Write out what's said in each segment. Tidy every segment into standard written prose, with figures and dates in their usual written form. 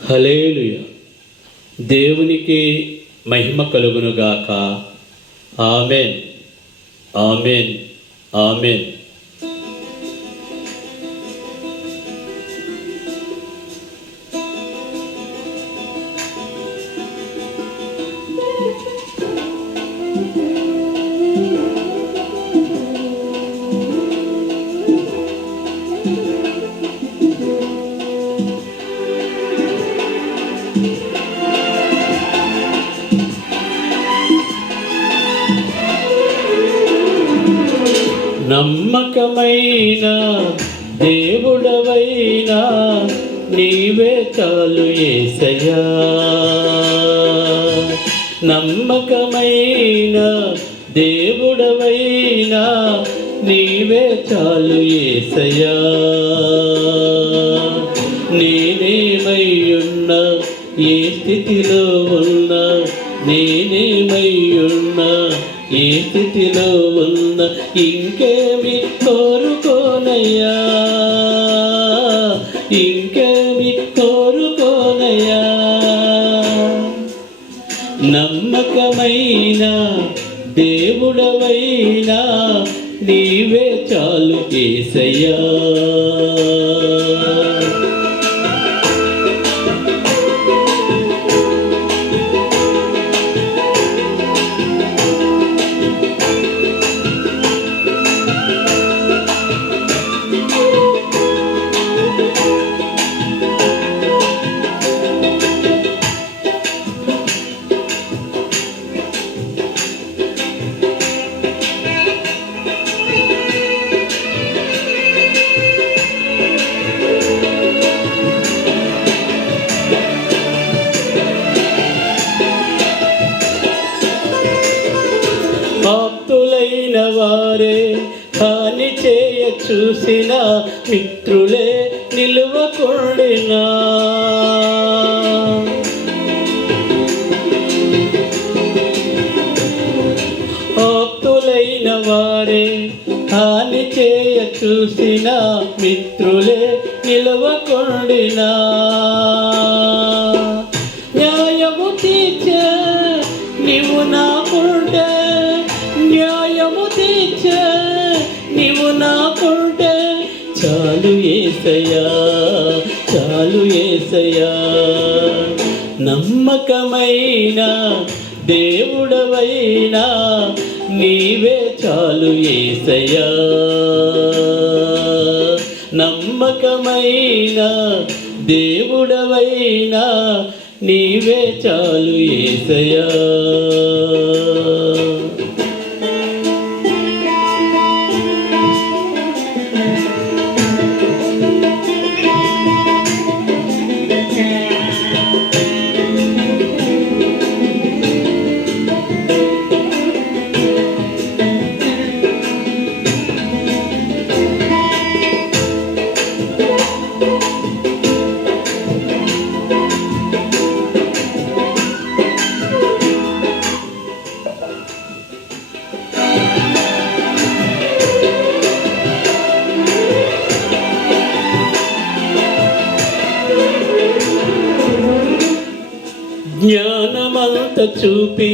హల్లెలూయా. దేవునికి మహిమ కలుగునుగాక. ఆమేన్, ఆమేన్, ఆమేన్. నమ్మకమైన దేవుడవైనా నీవే చాలు యేసయ్యా. నమ్మకమైన దేవుడవైనా నీవే చాలు యేసయ్యా. నేనేమయ్యున్నా, ఏ స్థితిలో ఉన్నా, నేనేమయ్యున్నా, ఏ స్థితిలో ఉన్నా, ఇంకేమి కోరుకోనయ్యా, ఇంకేమి కోరుకోనయ్యా. నమ్మకమైన దేవుడవైనా నీవే చాలు యేసయ్యా. ఆప్తులైన వారే హాని చేయ చూసిన మిత్రులే నిలువకుండినా, ఆప్తులైన వారే హాని చేయ చూసిన మిత్రులే నిలువకుండినా, న్యాయము తీర్చే నీవు నాకుంటే, న్యాయము తీర్చే నీవు నాకుంటే చాలు యేసయ్యా, చాలు యేసయ్యా. నమ్మకమైన దేవుడవైనా నీవే చాలు యేసయ్యా. నమ్మకమైన దేవుడవైనా నీవే చాలు యేసయ్యా. జ్ఞానమంత చూపి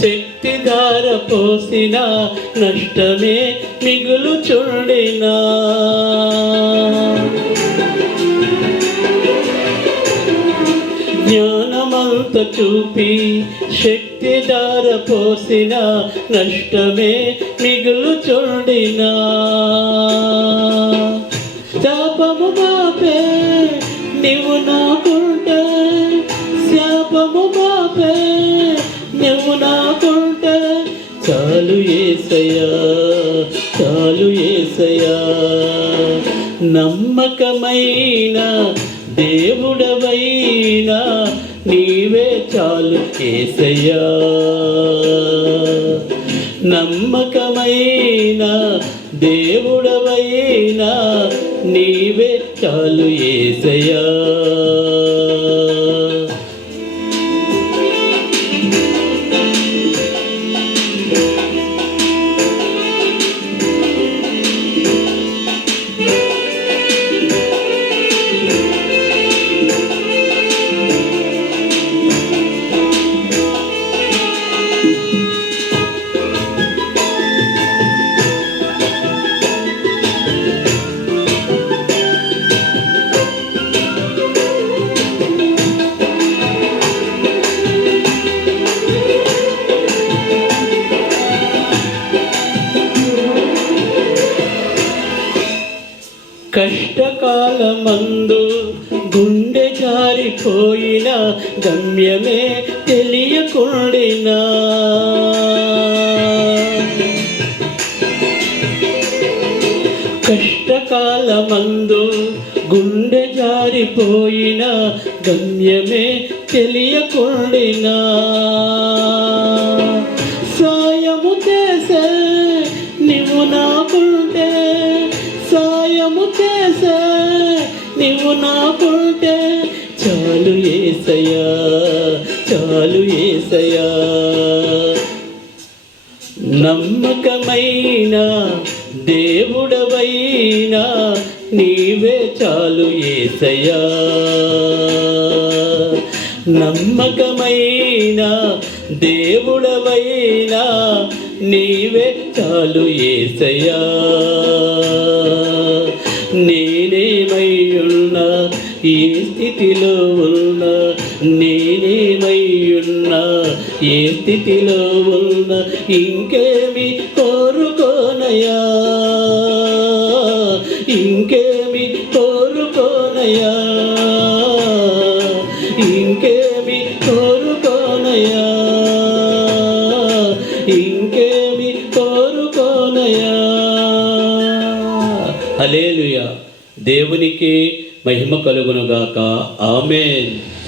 శక్తిధార పోసిన నష్టమే మిగులుచుండినా, జ్ఞానమంత చూపి శక్తిధార పోసిన నష్టమే మిగులుచుండినా, శాపము మాపే నీవు నాకుంటే, శాపము మాపే నువ్వు నాకుంటే చాలు యేసయ్యా, చాలు యేసయ్యా. నమ్మకమైన దేవుడవైనా నీవే చాలు యేసయ్యా. నమ్మకమైన దేవుడవైనా నీవే చాలు యేసయ్యా. కష్టకాలమందు గుండె జారిపోయిన గమ్యమే తెలియకుండినా కష్టకాలమందు గుండె జారిపోయిన గమ్యమే తెలియకుండినా సాయము చేసే నీవు నాకుంటే సాయము చేసే నీవు నాకుంటే చాలు యేసయ్యా చాలు యేసయ్యా నమ్మకమైన దేవుడవైనా నీవే చాలు యేసయ్యా నమ్మకమైన దేవుడవైనా నీవే చాలు యేసయ్యా నేనేమై ఉన్నా ఏ స్థితిలో ఉన్నా నేనేమై ఉన్నా ఏ స్థితిలో ఉన్నా ఇంకేమి కోరుకోనయా ఇంకేమి కోరుకోనయా ఇంకేమి కోరుకోనయా ఇంకేమి కోరుకోనయా హల్లెలూయా దేవునికి మహిమ కలుగునుగాక ఆమేన్.